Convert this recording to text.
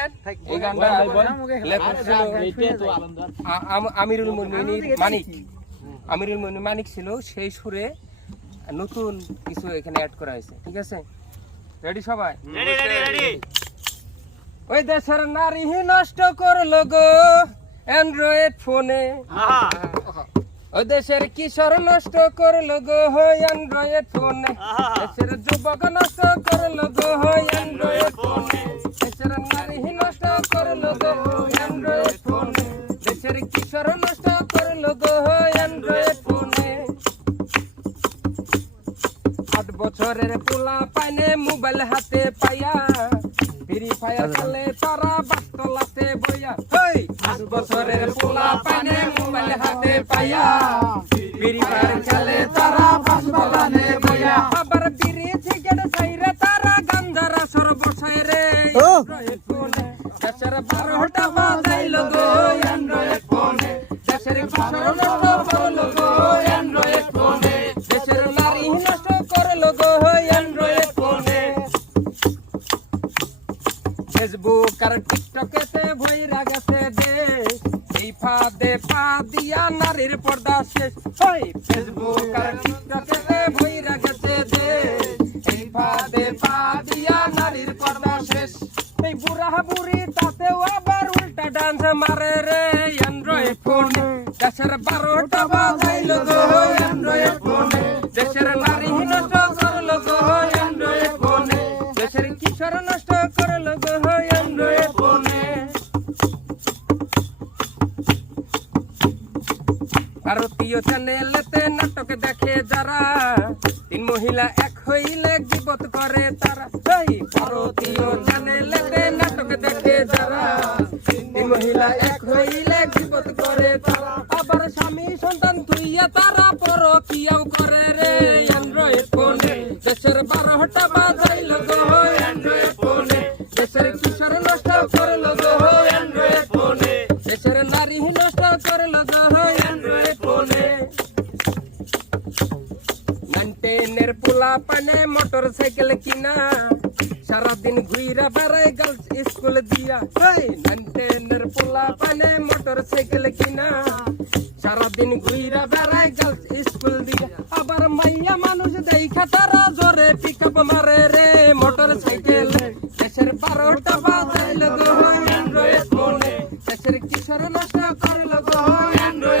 জানেন এই গানটা লেখক ছিল আমিরুল মুমিনিন মানিক আমিরুল মুমিনিন মানিক ছিল সেই সুরে নতুন কিছু এখানে অ্যাড করা হয়েছে ঠিক আছে রেডি সবাই ওই দেশের নারী নষ্ট করল গো অ্যান্ড্রয়েড ফোনে ওই দেশের কিশোর নষ্ট করল গো হয় অ্যান্ড্রয়েড ফোনে দেশের যুবক নষ্ট করল গো হয় দেশের কিশোর নষ্ট করল গো অ্যান্ড্রয়েড ফোনে আট বছরের পোলা পাইনে মোবাইল হাতে পাইয়া ফ্রি ফায়ার খেলে তারা বাস্তলাতে বইয়া। হেই আট বছরের পোলা পাইনে মোবাইল হাতে পাইয়া ফ্রি ফায়ার খেলে তারা বাস্তলাতে বইয়া। আবার বিড়ি সিগারেট খাইরে তারা গাঞ্জারা সর রে অ্যান্ড্রয়েড ফোনে দেশের বারোটা বাজাইল ফেসবুক আর টিকটকেতে ভইরা গেছে দেশ এই ফাঁদে পা দিয়া নারীর পর্দা শেষ ওই ফেসবুক আর টিকটকেতে ভইরা গেছে দেশ এই ফাঁদে পা দিয়া নারীর পর্দা শেষ এই বুড়া বুড়ি তাতেও আবার উল্টা ডান্স মারে রে। দেশের বারোটা বাজাইলো গো অ্যান্ড্রয়েড ফোনে। দেশের নারী নষ্ট করল গো অ্যান্ড্রয়েড ফোনে। দেশের কিশোর নষ্ট করল গো অ্যান্ড্রয়েড ফোনে। ভারতীয় চ্যানেলেতে নাটক দেখে যারা, তিন মহিলা এক হইলে গিবত করে তারা। ভারতীয় চ্যানেলেতে নাটক দেখে যারা, তিন মহিলা এক গিবত করে তারা। আবার স্বামী, সন্তান তুইয়া তারা পরকিয়াও করে রে। অ্যান্ড্রয়েড ফোনে দেশের বারোটা বাজাইল গো অ্যান্ড্রয়েড ফোনে দেশের কিশোর নষ্ট করল গো অ্যান্ড্রয়েড ফোনে দেশের নারী নষ্ট করল গো অ্যান্ড্রয়েড ফোনে নাইনটেনের পোলা পানে মোটর সাইকেল কিনা। সারাদিন ঘুইরা বেড়ায় গার্লস স্কুল দিয়া। পোলা পাইলে মোটর সাইকেল কিনা, সারাদিন ঘুইরা বেড়ায় গার্লস স্কুল দিয়ে। আবার মাইয়া মানুষ দেখা তারা জোরে পিক আপ মারে রে মোটর সাইকেল দেশের বারোটা বাজাইল গো অ্যান্ড্রয়েড মনে দেশের কিশোর নষ্ট করল গো অ্যান্ড্রয়েড